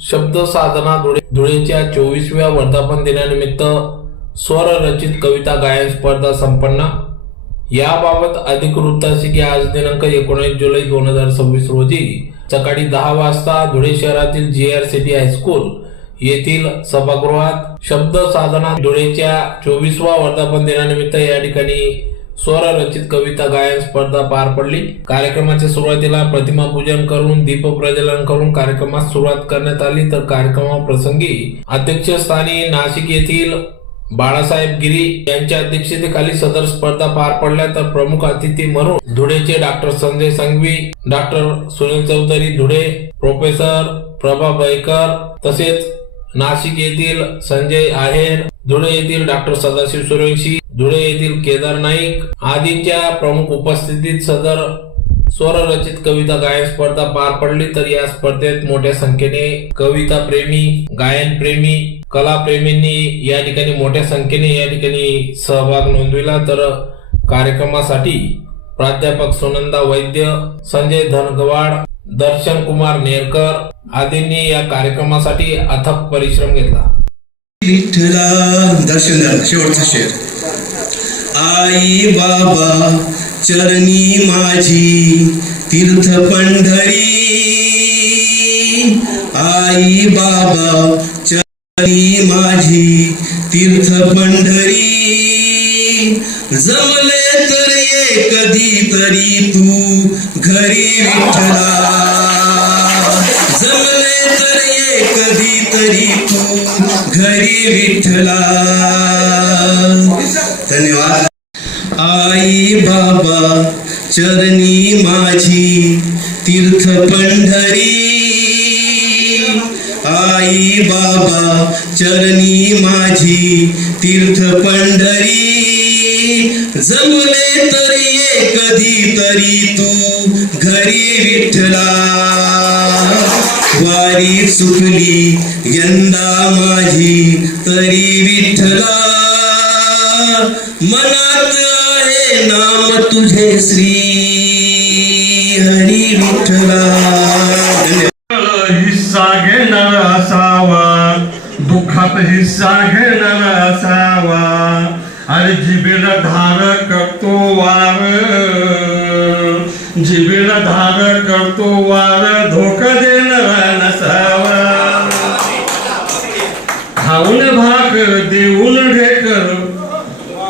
शब्द साधना धुळेच्या 24व्या वर्धापन दिनानिमित्त स्वर रचित कविता गायन स्पर्धा संपन्न। याबाबत अधिक वृत्तांशी की आज दिनांक 19 जुलै 2026 रोजी सकाळी 10 वाजता धुळे शहरातील GR सिटी हायस्कूल येथील सभागृहात शब्द साधना धुळेच्या 24व्या वर्धापन दिनानिमित्त या ठिकाणी स्वर रचित कविता गायन स्पर्धा पार पडली। कार्यक्रमाच्या सुरुवातीला प्रतिमा पूजन करून दीप प्रज्वलन करून कार्यक्रमास सुरुवात करण्यात आली। तर कार्यक्रमाप्रसंगी अध्यक्षस्थानी नाशिक येथील बाळासाहेब गिरी यांच्या अध्यक्षतेखाली सदर स्पर्धा पार पडल्या। तर प्रमुख अतिथी म्हणून धुळेचे doctor Sanjay Sanghavi, doctor Sunil Chaudhari Dhule, professor Prabha Baikar, तसेच नाशिक येथील संजय आहेर, धुळे येथील डॉक्टर सदाशिव सूर्यवंशी, धुळे येथील केदार नाईक आदींच्या प्रमुख उपस्थितीत सदर स्वर रचित कविता गायन स्पर्धा पार पडली। तर या स्पर्धेत मोठ्या संख्येने कविता प्रेमी, गायन प्रेमी, कला प्रेमींनी या ठिकाणी मोठ्या संख्येने या ठिकाणी सहभाग नोंदविला। तर कार्यक्रमासाठी प्राध्यापक सुनंदा वैद्य, संजय धनगवाड, दर्शन कुमार नेरकर आदींनी या कार्यक्रमासाठी अथक परिश्रम घेतला। विठ्ठला दर्शन शेवटचा शेर। आई बाबा चरणी माझी तीर्थ पंढरी, आई बाबा चरणी माझी तीर्थ पंढरी, जमले तर ये कधी तरी तू घरी विठ्ठला, जमले तर ये कधी तरी तू घरी विठ्ठला। धन्यवाद। आई बाबा चरणी माझी तीर्थ पंढरी, आई बाबा चरणी माझी तीर्थ पंढरी, जमले तर ये कधी तरी तू घरी विठ्ठला, वारी चुकली यंदा माझी तरी विठ्ठला, मनात आहे नाम तुझे श्री हरी विठ्ठला। हिस्सा घेणार असावा, दुःखात हिस्सा घेणार असावा, अरे जिभेला धार करतो वार, जिभेला धार करतो वार, धोका देणारा नसावा, खाऊन भाकर देऊन ढेकर,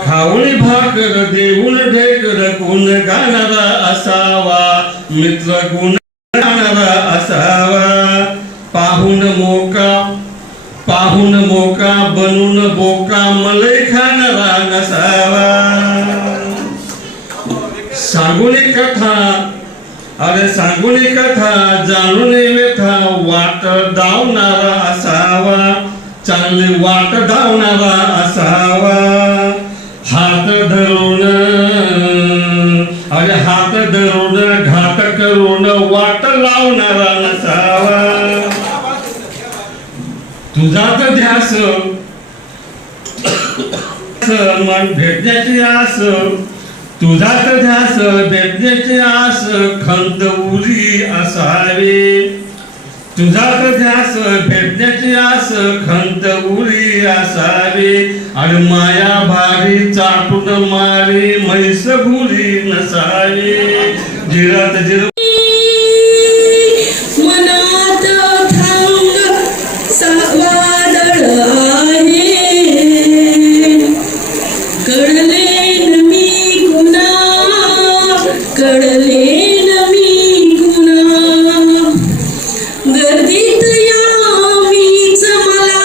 खाऊन भाकर देऊन ढेकर, गुण गाणारा असावा, मित्र गुण गाणारा असावा, पाहून मोका बनून बोका, मलई खाणारा नसावा, सांगुनी कथा अरे सांगुनी कथा, जाणून व्यथा, वाट धावणारा असावा, चांगली वाट धावणारा असावा, हात धरून अरे हात धरून घात करून वाट लावणारा नसावा, तुझाच ध्यास मन भेटण्याची आस, तुझाच ध्यास भेटण्याची आस, खंत उरी असावी, तुझाच ध्यास भेटण्याची आस, खंत उरी असावी, आणि माया भारी चाटून मारी, म्हैस भुरी नसावी, जिरत जिर मनात थांग वादळ आहे, कळले मी गुन्हा, कळले मी गुन्हा, गर्दीत यामीच मला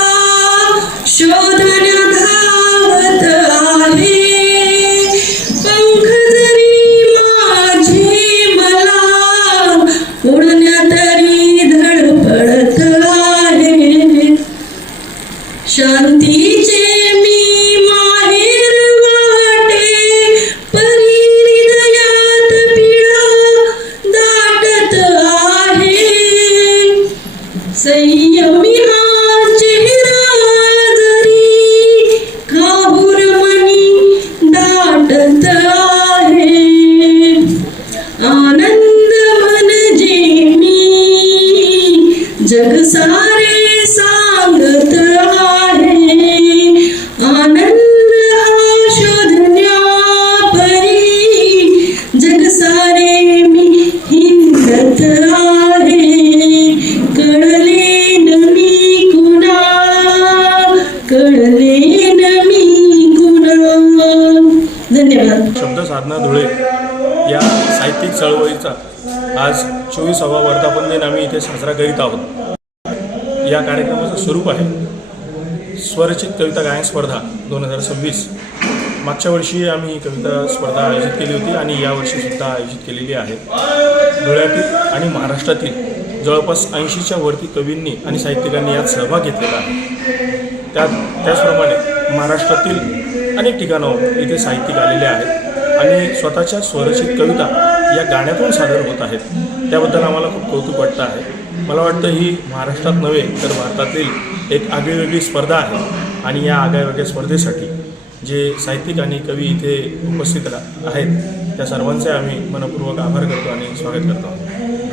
शोधण्या धावत आहे, पंख जरी माझे मला उडण्या तरी धडपडत आहे, शांतीचे मी माहेर वाटे, परी हृदयात पीडा दाटत आहे, संयमी हा चेहरा जरी काहूर मनी दाटत आहे, आनंद म्हणजे मी जग सारे चळवळीचा आज 24वा वर्धापन दिन आम्ही इथे साजरा करीत आहोत. या कार्यक्रमाचं स्वरूप आहे स्वरचित कविता गायन स्पर्धा 2026. मागच्या वर्षी आम्ही कविता स्पर्धा आयोजित केली होती आणि यावर्षीसुद्धा आयोजित केलेली आहे. धुळ्यातील आणि महाराष्ट्रातील जवळपास 80च्या वरती कवींनी आणि साहित्यिकांनी यात सहभाग घेतलेला आहे. त्याचप्रमाणे महाराष्ट्रातील अनेक ठिकाणाहून इथे साहित्यिक आलेले आहेत आणि स्वतःच्या स्वरचित कविता या गाण्यातून सादर होत आहेत. त्याबद्दल आम्हाला खूप कौतुक वाटतं आहे. मला वाटतं ही महाराष्ट्रात नव्हे तर भारतातील एक आगळीवेगळी स्पर्धा आहे आणि या आगळ्यावेगळ्या स्पर्धेसाठी जे साहित्यिक आणि कवी इथे उपस्थित आहेत त्या सर्वांचे आम्ही मनपूर्वक आभार करतो आणि स्वागत करतो.